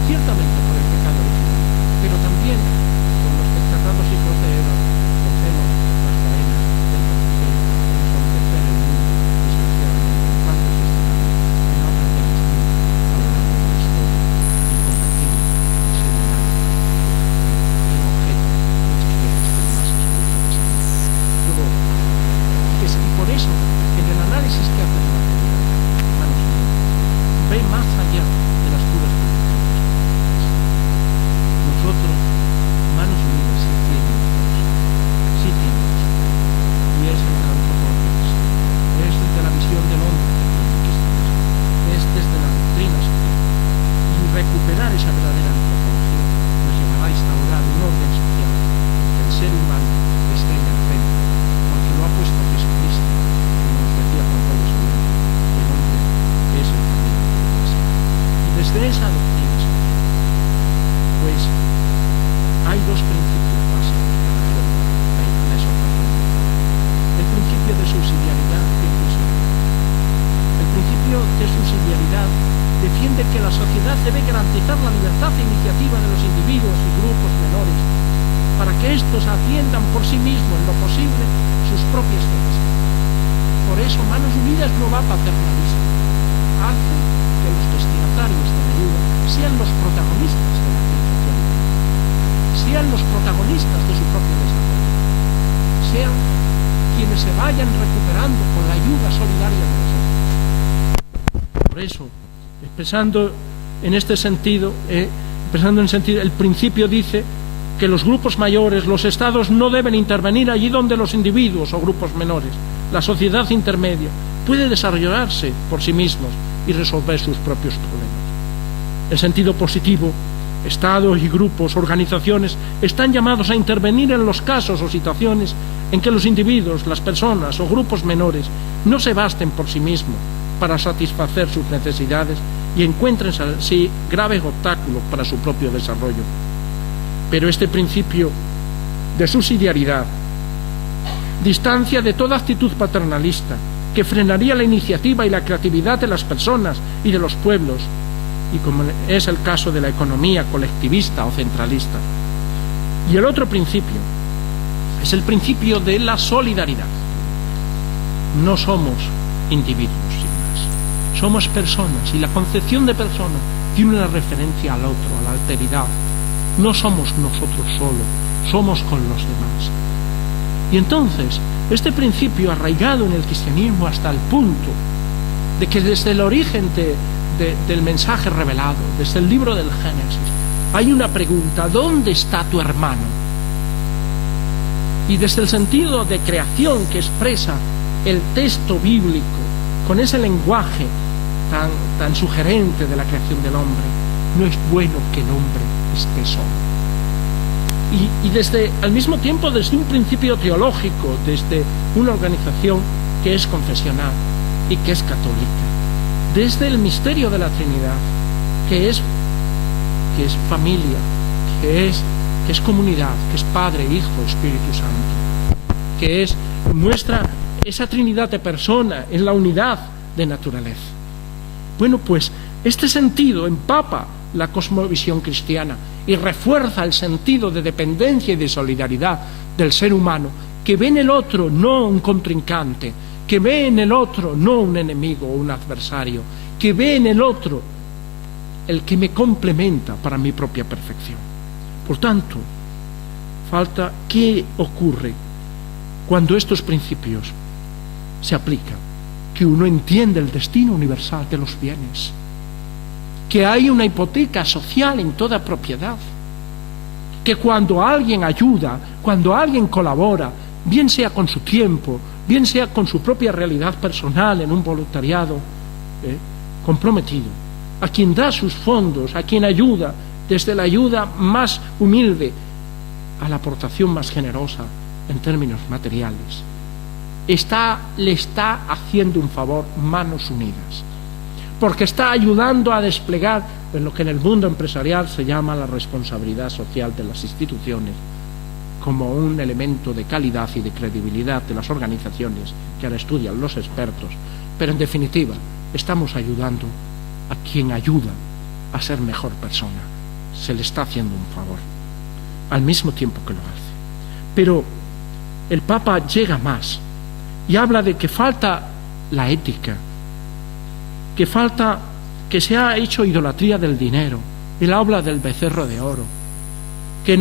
ciertamente por el pecado original, pero también con los desterrados hijos de Eva, cogemos las cadenas del cautiverio que nos entorpecer el mundo, desgraciadamente, en cuantos estarán, que no aprendemos nunca a lo largo de la historia, y convertimos al ser humano en objeto de experiencias con más absoluto desafío. Y por eso, en el análisis que hace de la realidad, Manos Unidas ve más allá de las puras publicaciones. Nosotros, Manos Unidas, sí tiene Dios, y es el gran antropología, es desde la visión del hombre que tiene cristianismo, es desde la doctrina social, y recuperar esa verdadera antropología nos llevará a instaurar un orden social en que el ser humano esté en el centro, porque lo ha puesto Jesucristo, como nos decía Juan Pablo II, el hombre es el camino de la iglesia. Y desde esa doctrina social, pues hay dos principios básicos que resuelven la exhortación. El principio de subsidiariedad e inclusión. El principio de subsidiariedad defiende que la sociedad debe garantizar la libertad e iniciativa de los individuos y grupos menores para que éstos atiendan por sí mismos en lo posible sus propias necesidades. Por eso Manos Unidas no va paternalista. Hace que los destinatarios de la ayuda sean los protagonistas de la acción social, sean los protagonistas de su propio desarrollo, sean quienes se vayan recuperando con la ayuda solidaria de los otros. Por eso, expresando en este sentido, el principio dice que los grupos mayores, los estados no deben intervenir allí donde los individuos o grupos menores, la sociedad intermedia, puede desarrollarse por sí mismos y resolver sus propios problemas. En sentido positivo, estados y grupos, organizaciones, están llamados a intervenir en los casos o situaciones en que los individuos, las personas o grupos menores no se basten por sí mismos para satisfacer sus necesidades y encuentren así graves obstáculos para su propio desarrollo. Pero este principio de subsidiariedad distancia de toda actitud paternalista que frenaría la iniciativa y la creatividad de las personas y de los pueblos, y como es el caso de la economía colectivista o centralista. Y el otro principio es el principio de la solidaridad. No somos individuos sin más, somos personas, y la concepción de persona tiene una referencia al otro, a la alteridad. No somos nosotros solos, somos con los demás. Y entonces, este principio arraigado en el cristianismo hasta el punto de que desde el origen del mensaje revelado, desde el libro del Génesis, hay una pregunta: ¿dónde está tu hermano? Y desde el sentido de creación que expresa el texto bíblico, con ese lenguaje tan sugerente de la creación del hombre, no es bueno que el hombre esté solo. Y desde, al mismo tiempo, desde un principio teológico, desde una organización que es confesional y que es católica, desde el misterio de la Trinidad, que es familia, que es comunidad, que es Padre, Hijo, Espíritu Santo, que muestra esa Trinidad de persona en la unidad de naturaleza. Bueno, pues este sentido empapa la cosmovisión cristiana y refuerza el sentido de dependencia y de solidaridad del ser humano, que ve en el otro no un contrincante, que ve en el otro no un enemigo o un adversario, que ve en el otro el que me complementa para mi propia perfección. Por tanto, ¿qué ocurre cuando estos principios se aplican? Que uno entiende el destino universal de los bienes, que hay una hipoteca social en toda propiedad, que cuando alguien ayuda, cuando alguien colabora, bien sea con su tiempo, bien sea con su propia realidad personal en un voluntariado comprometido, a quien da sus fondos, a quien ayuda, desde la ayuda más humilde a la aportación más generosa en términos materiales, le está haciendo un favor, manos unidas, porque está ayudando a desplegar en lo que en el mundo empresarial se llama la responsabilidad social de las instituciones, como un elemento de calidad y de credibilidad de las organizaciones que ahora estudian los expertos. Pero en definitiva, estamos ayudando a quien ayuda a ser mejor persona. Se le está haciendo un favor, al mismo tiempo que lo hace. Pero el Papa llega más y habla de que falta la ética, que falta, que se ha hecho idolatría del dinero. Él habla del becerro de oro, que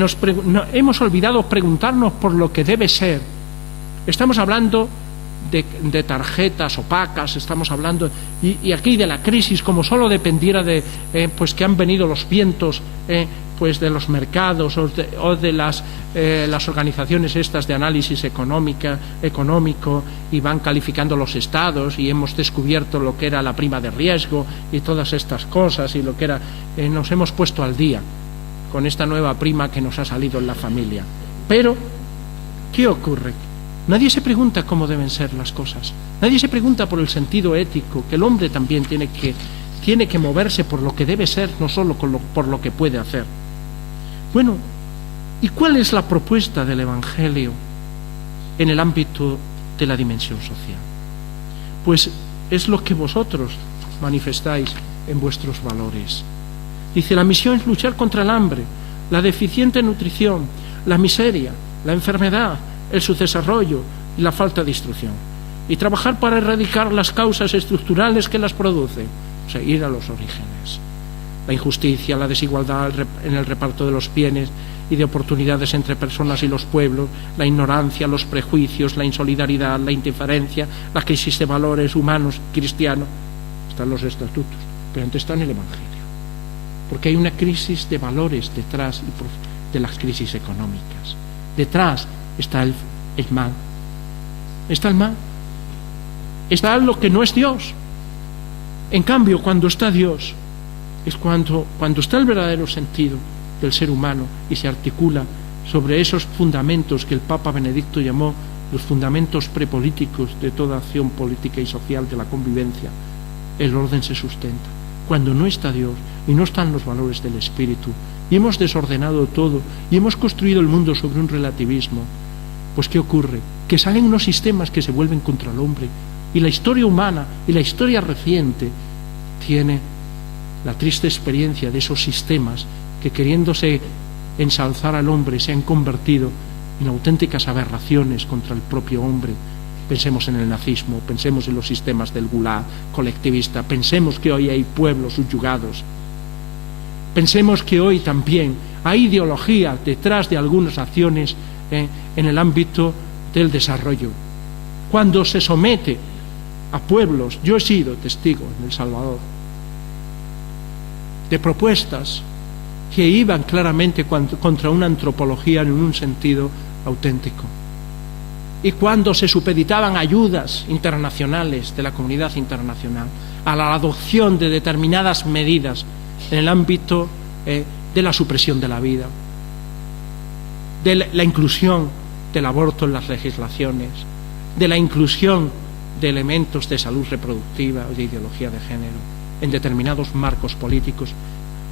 hemos olvidado preguntarnos por lo que debe ser. Estamos hablando de tarjetas opacas, estamos hablando, y aquí de la crisis, como solo dependiera de pues que han venido los vientos pues de los mercados o de las organizaciones estas de análisis económico, y van calificando los estados, y hemos descubierto lo que era la prima de riesgo y todas estas cosas, y lo que era, nos hemos puesto al día con esta nueva prima que nos ha salido en la familia. Pero, ¿qué ocurre? Nadie se pregunta cómo deben ser las cosas. Nadie se pregunta por el sentido ético, que el hombre también tiene que moverse por lo que debe ser, no solo por lo que puede hacer. Bueno, ¿y cuál es la propuesta del Evangelio en el ámbito de la dimensión social? Pues es lo que vosotros manifestáis en vuestros valores. Dice, la misión es luchar contra el hambre, la deficiente nutrición, la miseria, la enfermedad, el subdesarrollo y la falta de instrucción, y trabajar para erradicar las causas estructurales que las producen, o sea, ir a los orígenes. La injusticia, la desigualdad en el reparto de los bienes y de oportunidades entre personas y los pueblos, la ignorancia, los prejuicios, la insolidaridad, la indiferencia, la crisis de valores humanos cristianos. Están los estatutos, pero antes está en el Evangelio, porque hay una crisis de valores detrás de las crisis económicas. Detrás está el mal. Está el mal. Está lo que no es Dios. En cambio, cuando está Dios, es cuando está el verdadero sentido del ser humano y se articula sobre esos fundamentos que el Papa Benedicto llamó los fundamentos prepolíticos de toda acción política y social de la convivencia. El orden se sustenta. Cuando no está Dios y no están los valores del espíritu, y hemos desordenado todo y hemos construido el mundo sobre un relativismo, pues ¿qué ocurre? Que salen unos sistemas que se vuelven contra el hombre, y la historia humana y la historia reciente tiene la triste experiencia de esos sistemas que, queriéndose ensalzar al hombre se han convertido en auténticas aberraciones contra el propio hombre. Pensemos en el nazismo, pensemos en los sistemas del Gulag colectivista, pensemos que hoy hay pueblos subyugados, pensemos que hoy también hay ideología detrás de algunas acciones en el ámbito del desarrollo. Cuando se somete a pueblos, yo he sido testigo en El Salvador de propuestas que iban claramente contra una antropología en un sentido auténtico. Y cuando se supeditaban ayudas internacionales de la comunidad internacional a la adopción de determinadas medidas en el ámbito de la supresión de la vida, de la inclusión del aborto en las legislaciones, de la inclusión de elementos de salud reproductiva o de ideología de género en determinados marcos políticos,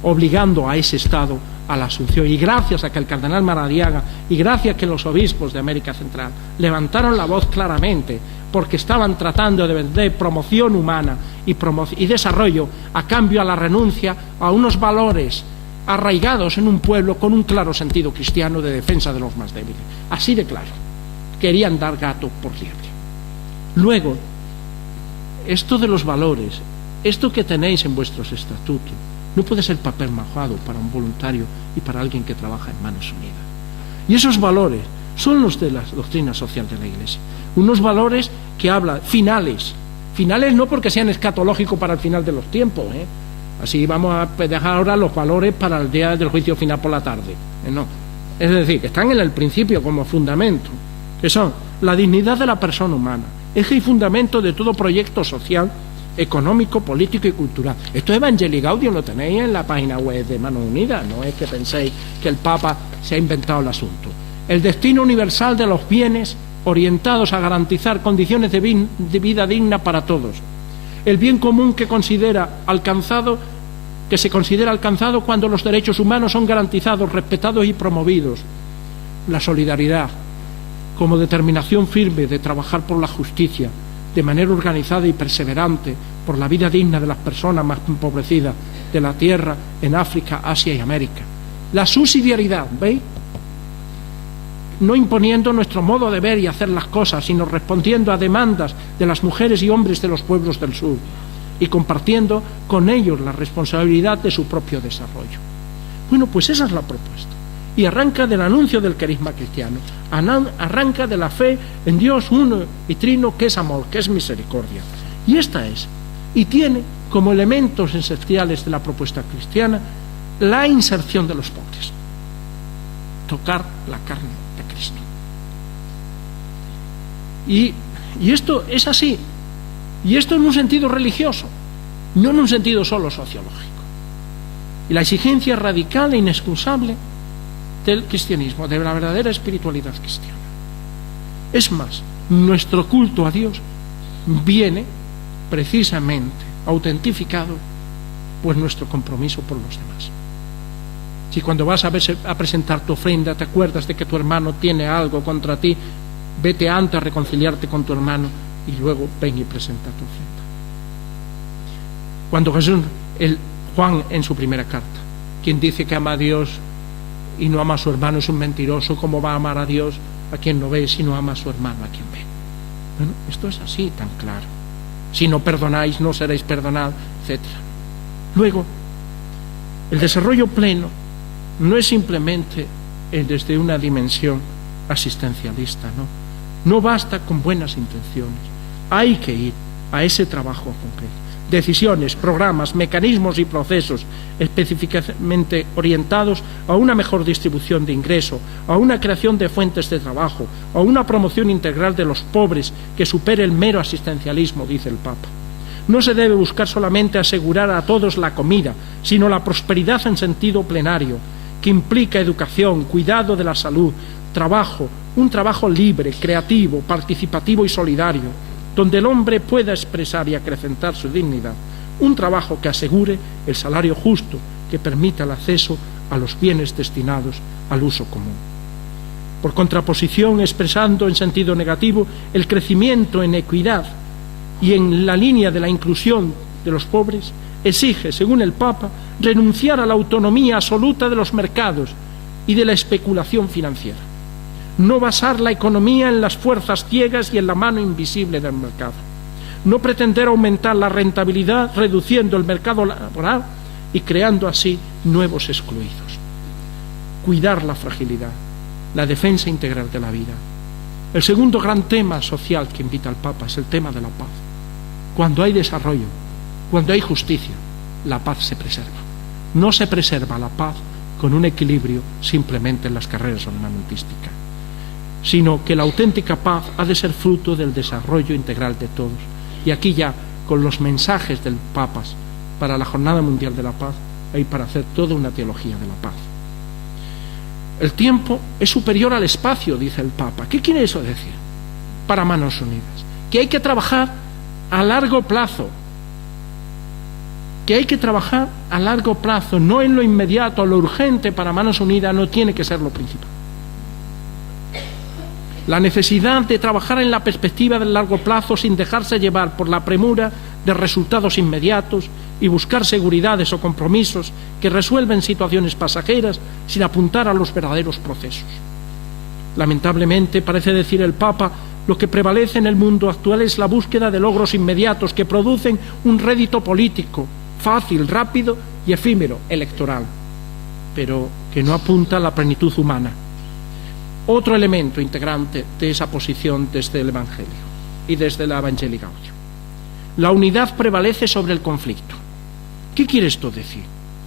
obligando a ese Estado a la asunción. Y gracias a que el cardenal Maradiaga y gracias a que los obispos de América Central levantaron la voz claramente, porque estaban tratando de vender promoción humana y desarrollo a cambio a la renuncia a unos valores arraigados en un pueblo con un claro sentido cristiano de defensa de los más débiles. Así de claro. Querían dar gato por liebre. Luego, esto de los valores, esto que tenéis en vuestros estatutos, no puede ser papel mojado para un voluntario y para alguien que trabaja en Manos Unidas. Y esos valores son los de la doctrina social de la Iglesia. Unos valores que hablan, finales no porque sean escatológicos para el final de los tiempos, así vamos a dejar ahora los valores para el día del juicio final por la tarde, no. Es decir, que están en el principio como fundamento, que son la dignidad de la persona humana, eje y fundamento de todo proyecto social, económico, político y cultural. Esto Evangelii Gaudium lo tenéis en la página web de Manos Unidas, no es que penséis que el Papa se ha inventado el asunto. El destino universal de los bienes orientados a garantizar condiciones de vida digna para todos. El bien común que se considera alcanzado cuando los derechos humanos son garantizados, respetados y promovidos. La solidaridad, como determinación firme de trabajar por la justicia, de manera organizada y perseverante, por la vida digna de las personas más empobrecidas de la tierra en África, Asia y América. La subsidiariedad, ¿veis? No imponiendo nuestro modo de ver y hacer las cosas, sino respondiendo a demandas de las mujeres y hombres de los pueblos del sur y compartiendo con ellos la responsabilidad de su propio desarrollo. Bueno, pues esa es la propuesta. Y arranca del anuncio del carisma cristiano, arranca de la fe en Dios uno y trino, que es amor, que es misericordia. Y esta es, y tiene como elementos esenciales de la propuesta cristiana la inserción de los pobres, tocar la carne de Cristo. Y esto es así, y esto en un sentido religioso, no en un sentido solo sociológico. Y la exigencia radical e inexcusable del cristianismo, de la verdadera espiritualidad cristiana. Es más, nuestro culto a Dios viene precisamente autentificado por nuestro compromiso por los demás. Si cuando vas a presentar tu ofrenda te acuerdas de que tu hermano tiene algo contra ti, vete antes a reconciliarte con tu hermano y luego ven y presenta tu ofrenda. Cuando Juan en su primera carta, quien dice que ama a Dios y no ama a su hermano es un mentiroso, ¿cómo va a amar a Dios a quien no ve si no ama a su hermano a quien ve? Bueno, esto es así, tan claro. Si no perdonáis, no seréis perdonados, etc. Luego, el desarrollo pleno no es simplemente desde una dimensión asistencialista, ¿no? No basta con buenas intenciones, hay que ir a ese trabajo concreto. Decisiones, programas, mecanismos y procesos específicamente orientados a una mejor distribución de ingreso, a una creación de fuentes de trabajo, a una promoción integral de los pobres que supere el mero asistencialismo, dice el Papa. No se debe buscar solamente asegurar a todos la comida, sino la prosperidad en sentido plenario, que implica educación, cuidado de la salud, trabajo, un trabajo libre, creativo, participativo y solidario, donde el hombre pueda expresar y acrecentar su dignidad, un trabajo que asegure el salario justo, que permita el acceso a los bienes destinados al uso común. Por contraposición, expresando en sentido negativo, el crecimiento en equidad y en la línea de la inclusión de los pobres, exige, según el Papa, renunciar a la autonomía absoluta de los mercados y de la especulación financiera. No basar la economía en las fuerzas ciegas y en la mano invisible del mercado. No pretender aumentar la rentabilidad reduciendo el mercado laboral y creando así nuevos excluidos. Cuidar la fragilidad, la defensa integral de la vida. El segundo gran tema social que invita el Papa es el tema de la paz. Cuando hay desarrollo, cuando hay justicia, la paz se preserva. No se preserva la paz con un equilibrio simplemente en las carreras armamentísticas, sino que la auténtica paz ha de ser fruto del desarrollo integral de todos. Y aquí ya, con los mensajes del Papa para la Jornada Mundial de la Paz, hay para hacer toda una teología de la paz. El tiempo es superior al espacio, dice el Papa. ¿Qué quiere eso decir? Para Manos Unidas. Que hay que trabajar a largo plazo. Que hay que trabajar a largo plazo, no en lo inmediato. Lo urgente para Manos Unidas no tiene que ser lo principal. La necesidad de trabajar en la perspectiva del largo plazo sin dejarse llevar por la premura de resultados inmediatos y buscar seguridades o compromisos que resuelven situaciones pasajeras sin apuntar a los verdaderos procesos. Lamentablemente, parece decir el Papa, lo que prevalece en el mundo actual es la búsqueda de logros inmediatos que producen un rédito político, fácil, rápido y efímero, electoral, pero que no apunta a la plenitud humana. Otro elemento integrante de esa posición desde el Evangelio y desde la Evangelii Gaudium. La unidad prevalece sobre el conflicto. ¿Qué quiere esto decir?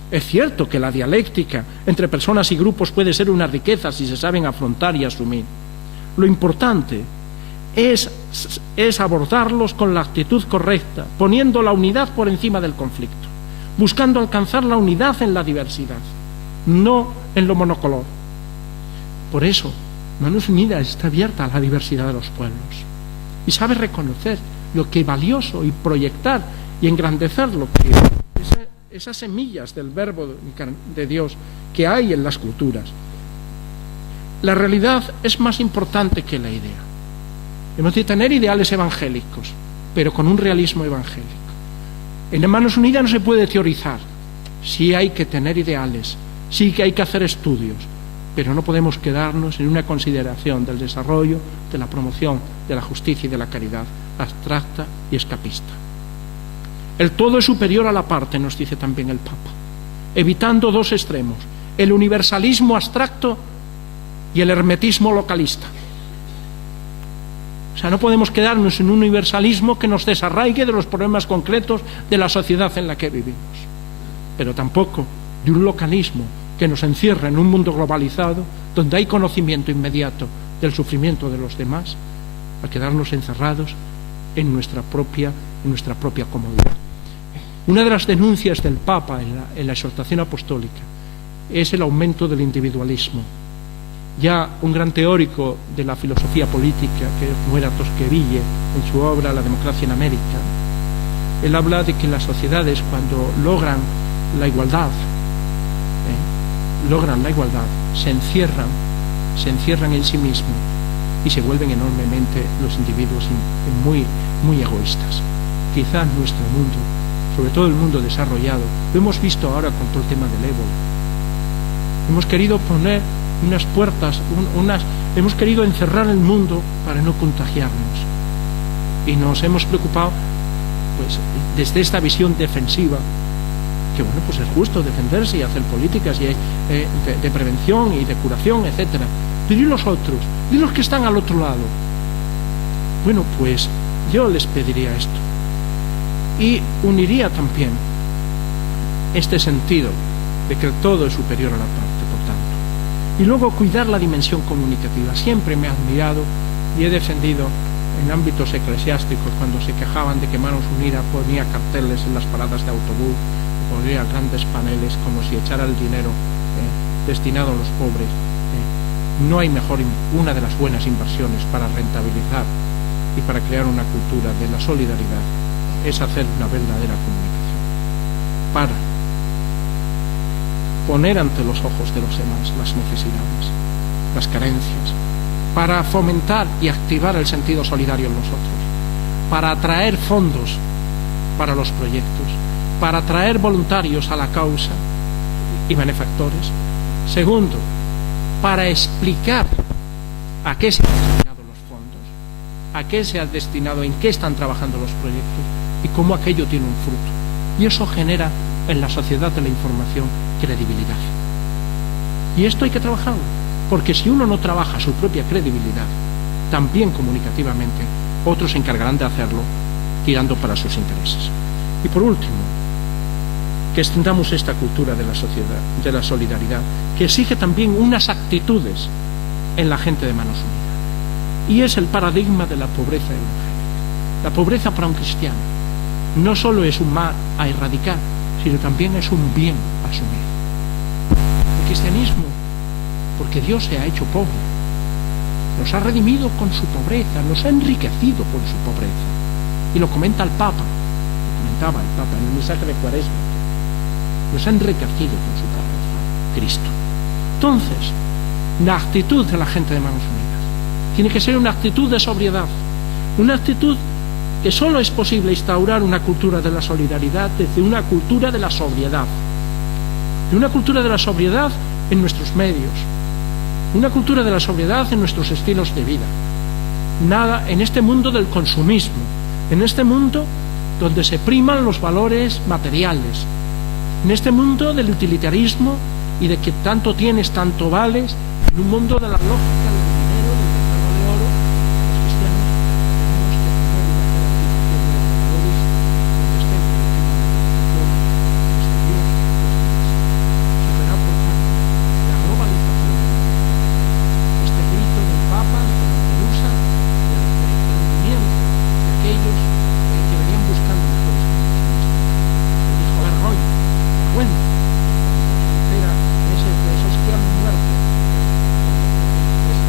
Es cierto que la dialéctica entre personas y grupos puede ser una riqueza si se saben afrontar y asumir. Lo importante es abordarlos con la actitud correcta, poniendo la unidad por encima del conflicto, buscando alcanzar la unidad en la diversidad, no en lo monocolor. Por eso, Manos Unidas está abierta a la diversidad de los pueblos y sabe reconocer lo que es valioso y proyectar y engrandecer lo que esas semillas del verbo de Dios que hay en las culturas. La realidad es más importante que la idea. Hemos de tener ideales evangélicos, pero con un realismo evangélico. En Manos Unidas no se puede teorizar. Sí hay que tener ideales, sí que hay que hacer estudios, pero no podemos quedarnos en una consideración del desarrollo, de la promoción, de la justicia y de la caridad abstracta y escapista. El todo es superior a la parte, nos dice también el Papa, evitando dos extremos, el universalismo abstracto y el hermetismo localista. O sea, no podemos quedarnos en un universalismo que nos desarraigue de los problemas concretos de la sociedad en la que vivimos, pero tampoco de un localismo que nos encierra en un mundo globalizado donde hay conocimiento inmediato del sufrimiento de los demás, a quedarnos encerrados en nuestra propia comodidad. Una de las denuncias del Papa en la exhortación apostólica es el aumento del individualismo. Ya un gran teórico de la filosofía política, que era Tocqueville, en su obra La democracia en América, él habla de que las sociedades, cuando logran la igualdad, se encierran en sí mismos y se vuelven enormemente los individuos muy, muy egoístas. Quizás nuestro mundo, sobre todo el mundo desarrollado, lo hemos visto ahora con todo el tema del ébola. Hemos querido poner unas puertas, hemos querido encerrar el mundo para no contagiarnos. Y nos hemos preocupado, pues, desde esta visión defensiva, que bueno, pues es justo defenderse y hacer políticas de prevención y de curación, etcétera. Pero ¿y los otros? ¿Y los que están al otro lado? Bueno, pues yo les pediría esto. Y uniría también este sentido de que el todo es superior a la parte, por tanto. Y luego cuidar la dimensión comunicativa. Siempre me he admirado y he defendido en ámbitos eclesiásticos cuando se quejaban de que Manos Unidas ponía carteles en las paradas de autobús, ponía grandes paneles como si echara el dinero destinado a los pobres. No hay una de las buenas inversiones para rentabilizar y para crear una cultura de la solidaridad es hacer una verdadera comunicación, para poner ante los ojos de los demás las necesidades, las carencias, para fomentar y activar el sentido solidario en nosotros, para atraer fondos para los proyectos, para atraer voluntarios a la causa y benefactores. Segundo, para explicar a qué se han destinado los fondos, a qué se ha destinado, en qué están trabajando los proyectos y cómo aquello tiene un fruto. Y eso genera en la sociedad de la información credibilidad. Y esto hay que trabajarlo, porque si uno no trabaja su propia credibilidad, también comunicativamente, otros se encargarán de hacerlo tirando para sus intereses. Y por último, que extendamos esta cultura de la sociedad, de la solidaridad, que exige también unas actitudes en la gente de Manos Unidas. Y es el paradigma de la pobreza evangélica. La pobreza para un cristiano no solo es un mal a erradicar, sino también es un bien a asumir. El cristianismo, porque Dios se ha hecho pobre, nos ha redimido con su pobreza, nos ha enriquecido con su pobreza. Y lo comenta el Papa, lo comentaba el Papa en el mensaje de Cuaresma, nos ha enriquecido con su pobreza, Cristo. Entonces, la actitud de la gente de Manos Unidas tiene que ser una actitud de sobriedad, una actitud que solo es posible instaurar una cultura de la solidaridad desde una cultura de la sobriedad, de una cultura de la sobriedad en nuestros medios, una cultura de la sobriedad en nuestros estilos de vida. Nada en este mundo del consumismo, en este mundo donde se priman los valores materiales, en este mundo del utilitarismo y de que tanto tienes, tanto vales, en un mundo de la lógica del dinero, del mercado de oro. Los cristianos tenemos que tener una jerarquización de los valores donde esté el colectivo de Dios, superar por tanto la globalización, este grito del Papa, de Lampedusa, del rendimiento de aquellos que venían buscando mejores condiciones. Le dijo Bergoy, bueno, era de esos que han muerto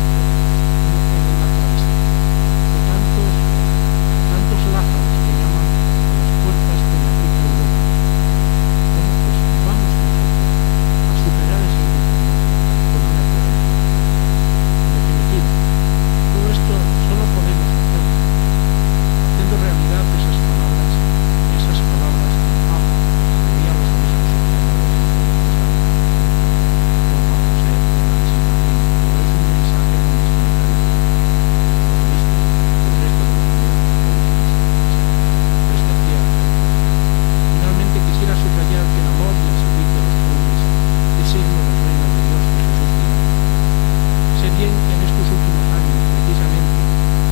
en la cabeza, de tantos Lázaros que llaman a las puertas de la rica Europa. Bueno, pues vamos a superar ese grito con una claridad. En definitiva, todo esto solo podemos hacer haciendo realidad esas palabras que el Papa pedía a los obispos finalmente quisiera subrayar que el amor y el servicio de los pobres es signo del reino de Dios que Jesús vino. Sé bien que en estos últimos años, precisamente,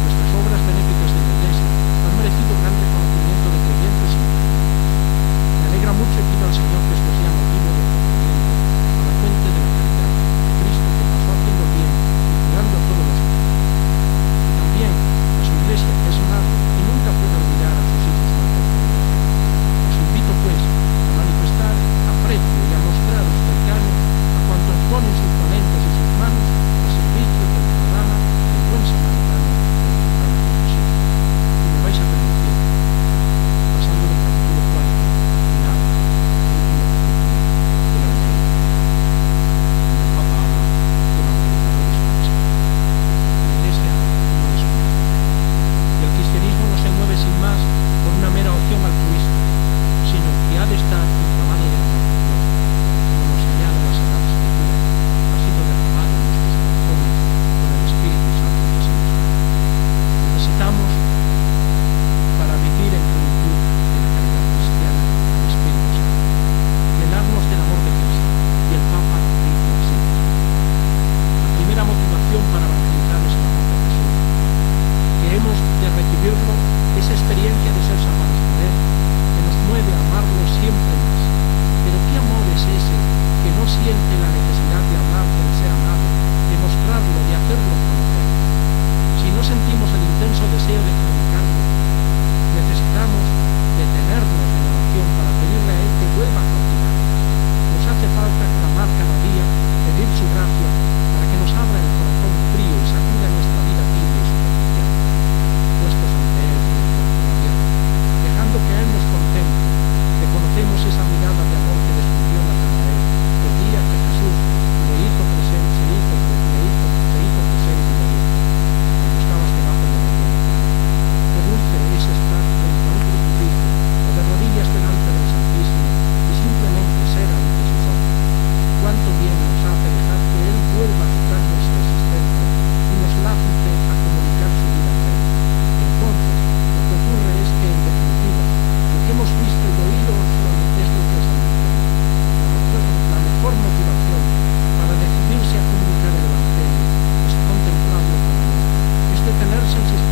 nuestras obras benéficas de la Iglesia han merecido gran reconocimiento de creyentes y me alegra mucho y pido al Señor que esto sea motivo de conocimiento a la fuente de la caridad, Cristo que pasó haciendo bien y curando a todos los hombres. Y también a su Iglesia que es madre y nunca puede olvidar a sus hijos más pequeños. Os invito pues a manifestar aprecio y a mostraros cercanos a cuantos ponen sus talentos y sus manos al servicio del programa del buen samaritano del programa de Jesús. Y me vais a permitir, pasando del capítulo 4 al final, último capítulo del Evangelio, donde el Papa habla de evangelizadores maestros. La Iglesia no es una. Y el cristianismo no se mueve sin más por una mera opción altruista, sino que ha de estar inflamado de amor de Dios, como nos señala la Sagrada Escritura, ha sido derramado en nuestros corazones por el Espíritu Santo que se nos da. Necesitamos, para vivir en plenitud de la caridad cristiana, el Espíritu Santo, llenarnos del amor de Cristo. Y el Papa dice así: la primera motivación para evangelizar es el amor de Jesús, que hemos de recibirlo, esa experiencia de ser salvados por Él, que nos mueve a amarlo siempre más. Pero ¿qué amor es ese que no siente la necesidad de hablar del ser amado, de mostrarlo, de hacerlo conocer? Si no sentimos el intenso deseo de comunicarlo, necesitamos detenernos en oración para pedirle a Él que vuelva a cautivar. Nos hace falta clamar cada día, pedir su gracia, para que nos abra el corazón frío y sacuda nuestra vida tibia y superficial, puestos ante Él con el corazón abierto, dejando que Él nos contemple, que conocemos esa mirada de amor que descubrió Natanael el día que Jesús le hizo presente, se hizo presente y le dijo: cuando estabas debajo de la higuera, el sistema.